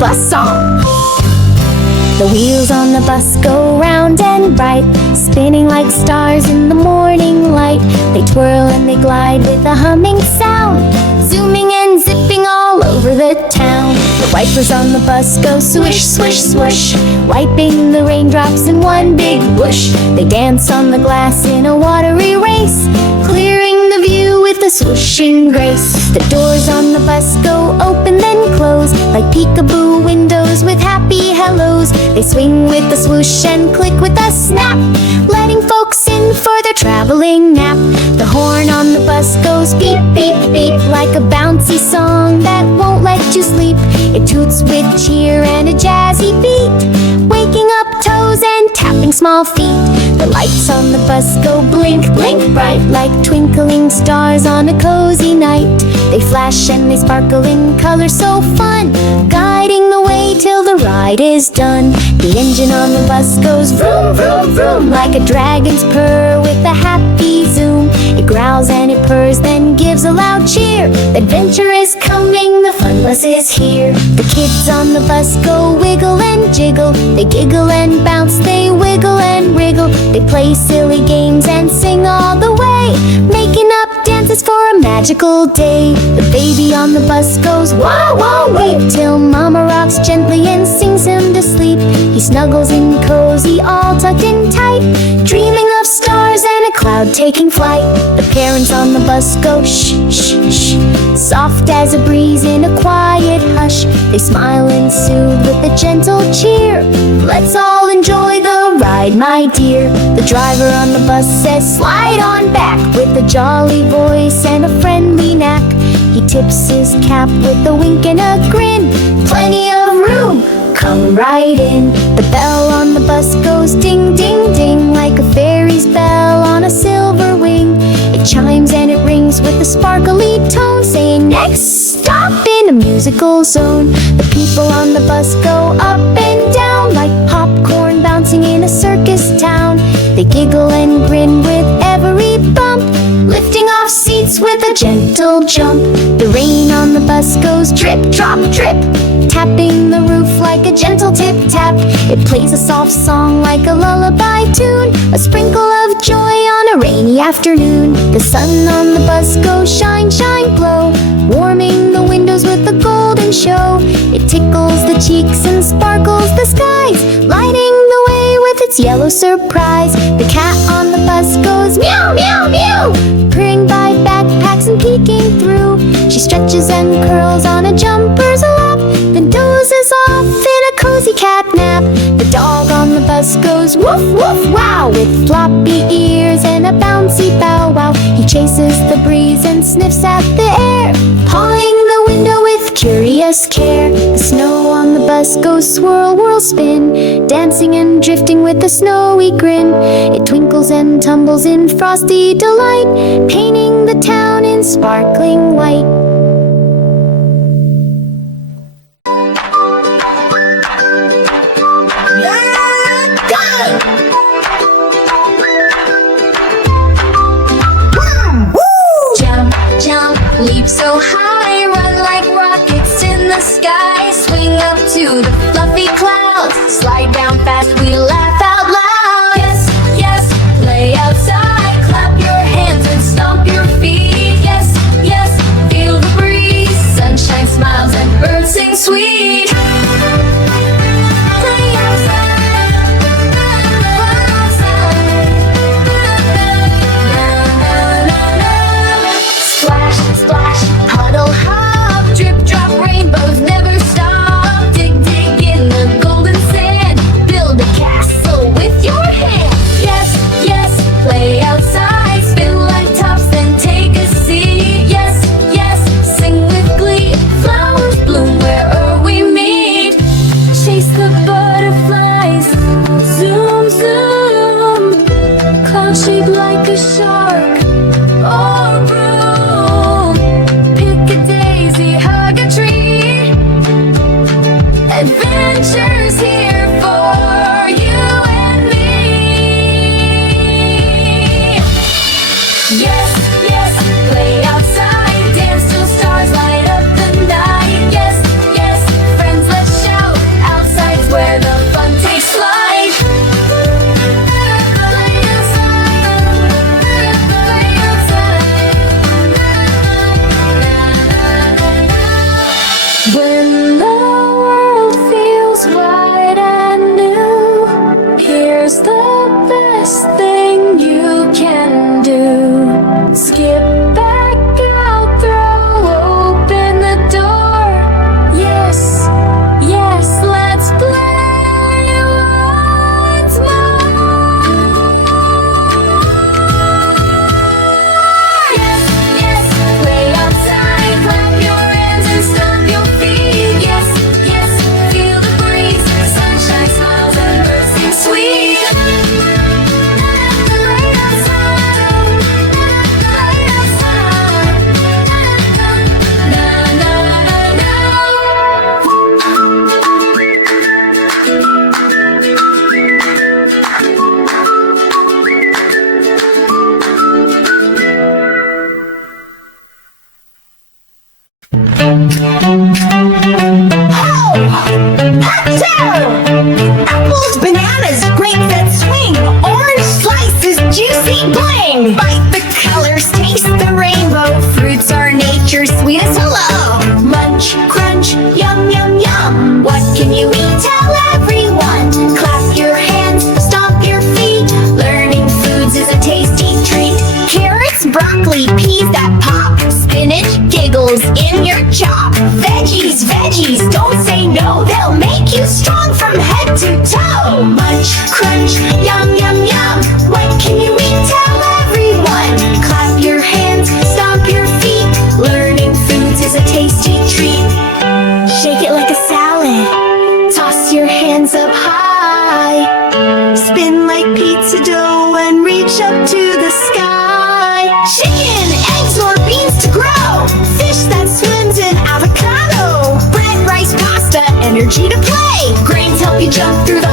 bus song. The wheels on the bus go round and right, spinning like stars in the morning light. They twirl and they glide with a humming sound, zooming and zipping all over the town. The wipers on the bus go swish, swish, swoosh, wiping the raindrops in one big whoosh. They dance on the glass in a watery race, clearing the view with a swooshing grace. The doors on the bus go open then close, like peekaboo windows with happy hellos. They swing with a swoosh and click with a snap, letting folks in for their traveling nap. The horn on the bus goes beep, beep, beep, like a bouncy song that won't let you sleep. It toots with cheer and a jazzy beat, waking up toes and tapping small feet. The lights on the bus go blink, blink bright, like twinkling stars on a cozy night. They flash and they sparkle in color so fun, guiding the way till the ride is done. The engine on the bus goes vroom, vroom, vroom, like a dragon's purr with a happy zoom. It growls and it purrs, then gives a loud cheer. The adventure is coming, the fun bus is here. The kids on the bus go wiggle and jiggle, they giggle and bounce, they wiggle and wriggle. They play silly games and sing all the way, making up dances for a magical day. The baby on the bus goes wah, wah, weep, till mama rocks gently and sings him to sleep. He snuggles in cozy, all tucked in tight, dreaming of stars and a cloud taking flight. The parents on the bus go shh, shh, shh, soft as a breeze in a quiet hush. They smile and soothe with a gentle cheer. Let's all enjoy the ride, my dear. The driver on the bus says slide on back, with a jolly voice and a friendly knack. He tips his cap with a wink and a grin. Plenty of room, come right in. The bell on the bus goes ding, ding, ding, like a fairy's bell on a silver wing. It chimes and it rings with a sparkly tone, saying next stop in a musical zone. The people on the bus go up and down, like popcorn bouncing in a circus town. They giggle and grin with every bump, lifting off seats with a gentle jump. The rain on the bus goes drip, drop, drip, tapping the roof like a gentle tip-tap. It plays a soft song like a lullaby tune, a sprinkle of joy on a rainy afternoon. The sun on the bus goes shine, shine, glow, warming the windows with a golden show. It tickles the cheeks and sparkles the skies, lighting the way with its yellow surprise. The cat on the bus goes meow, meow, meow, purring by backpacks and peeking through. She stretches and curls on a jumper's lap, then dozes off in a cozy cat nap. The dog on the bus goes woof, woof, wow, with floppy ears and a bouncy bow wow. He chases the breeze and sniffs at the air, pawing the window with curious care. The snow on the bus goes swirl, whirl, spin, dancing and drifting with a snowy grin. It twinkles and tumbles in frosty delight, painting the town in sparkling white. Leap so high, run like rockets in the sky, swing up to the fluffy clouds, slide down fast, we laugh out loud. Yes, yes, play outside, clap your hands and stomp your feet. Yes, yes, feel the breeze, sunshine smiles and birds sing sweet. Play outside, play outside, na, na, na, na. Splash, splash, puddle hop, drip drop, rainbows never stop. Dig, dig in the golden sand, build a castle with your hand. Yes, yes, play outside, spin like tops, then take a seat. Yes, yes, sing with glee, flowers bloom wherever we meet. Chase the butterflies, zoom, zoom, cloud shaped like a shark or broom. Pick a daisy, hug a tree, adventures here for you and me. Yes, yes, play outside, dance till stars light up the night. Yes, yes, friends, let's shout. best thing you can do. Skip back out, throw open the door. Yes, yes, let's play once more. Yes, yes, play outside, clap your hands and stomp your feet. Yes, yes, feel the breeze, sunshine, smiles, and birds sing sweet. Play outside, play outside. Na na na na. Apples, bananas, grapes that swing, orange slices, juicy bling. Bite the colors, taste the rainbow. Fruits are nature's sweetest hello. Munch, crunch, yum, yum, yum. What can you eat? Tell everyone. Clap your hands, stomp your feet. Learning foods is a tasty treat. Carrots, broccoli, peas that pop. Spinach, giggles in your chop. Veggies, veggies, don't say no. They'll make you strong from head to toe. Munch, crunch, yum, yum, yum. What can you eat? Tell everyone. Clap your hands, stomp your feet. Learning foods is a tasty treat. Shake it like a salad. Toss your hands up high. Spin like pizza dough and reach up to the sky. Chicken, eggs, or beans to grow. Fish that swims in avocado. Bread, rice, pasta, energy to play. Grains help you jump through the